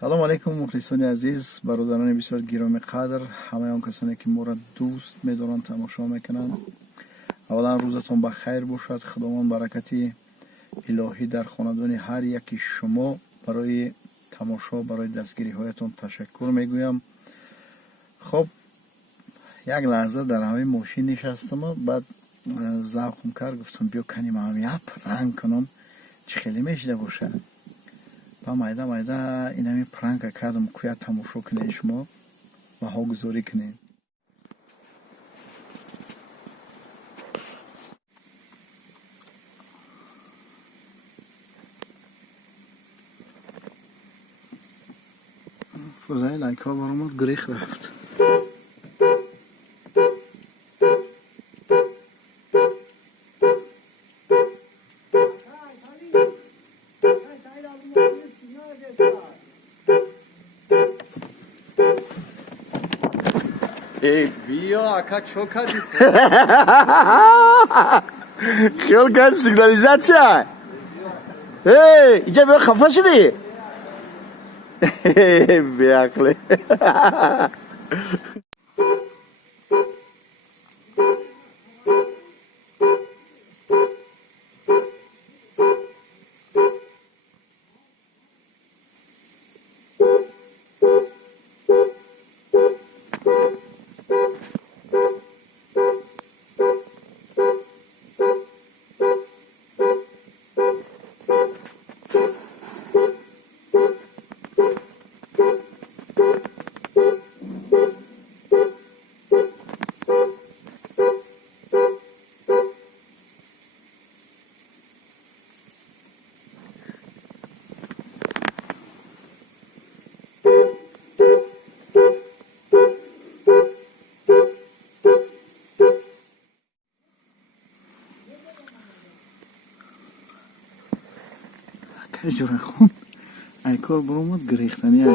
سلام علیکم مخلصان عزیز، برادران بسیار گرامی قدر، همه آن کسانی که ما را دوست می‌دارند تماشا میکنند. اولا روزتون بخیر باشد. خداوند برکتی الهی در خاندان هر یکی شما برای تماشا، برای دستگیری هایتون تشکر میگویم. خب یک لحظه در همه ماشین نشستم و بعد ذوقم کرد، گفتم بیا کنیم هم یک پرانک کنم چه خیلی میشده باشه. با مایده این همی پرانک کردم که تماشا کنید شما و ها گذاری کنید. فوزای لایک ها برامون گریخ رفت. بیا اکا چوکا دیده خیال کرد سیگنالیزاسیون. اینجا بیا خفه شدی. بیاقله. جوره خون ای کار برامد گریختنی ای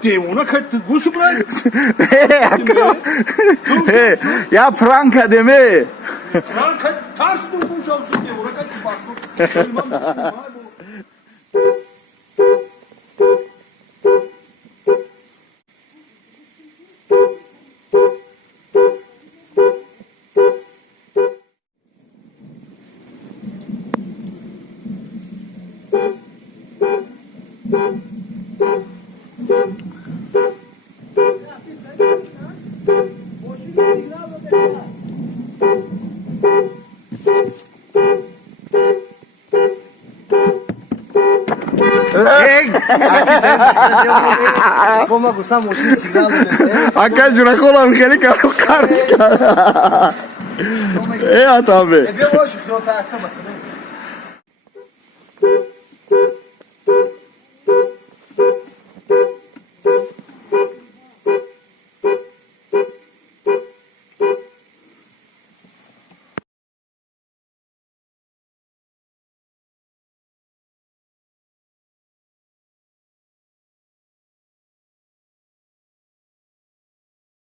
دیوونه که گوشو برای یا پرانک دمه پرانک ترس دو جاوزو دیوونه که باشو Como gostamos de sinal de Acá jura cola Angélica carga. É, tá bem. É bem hoje que eu tá a cama também.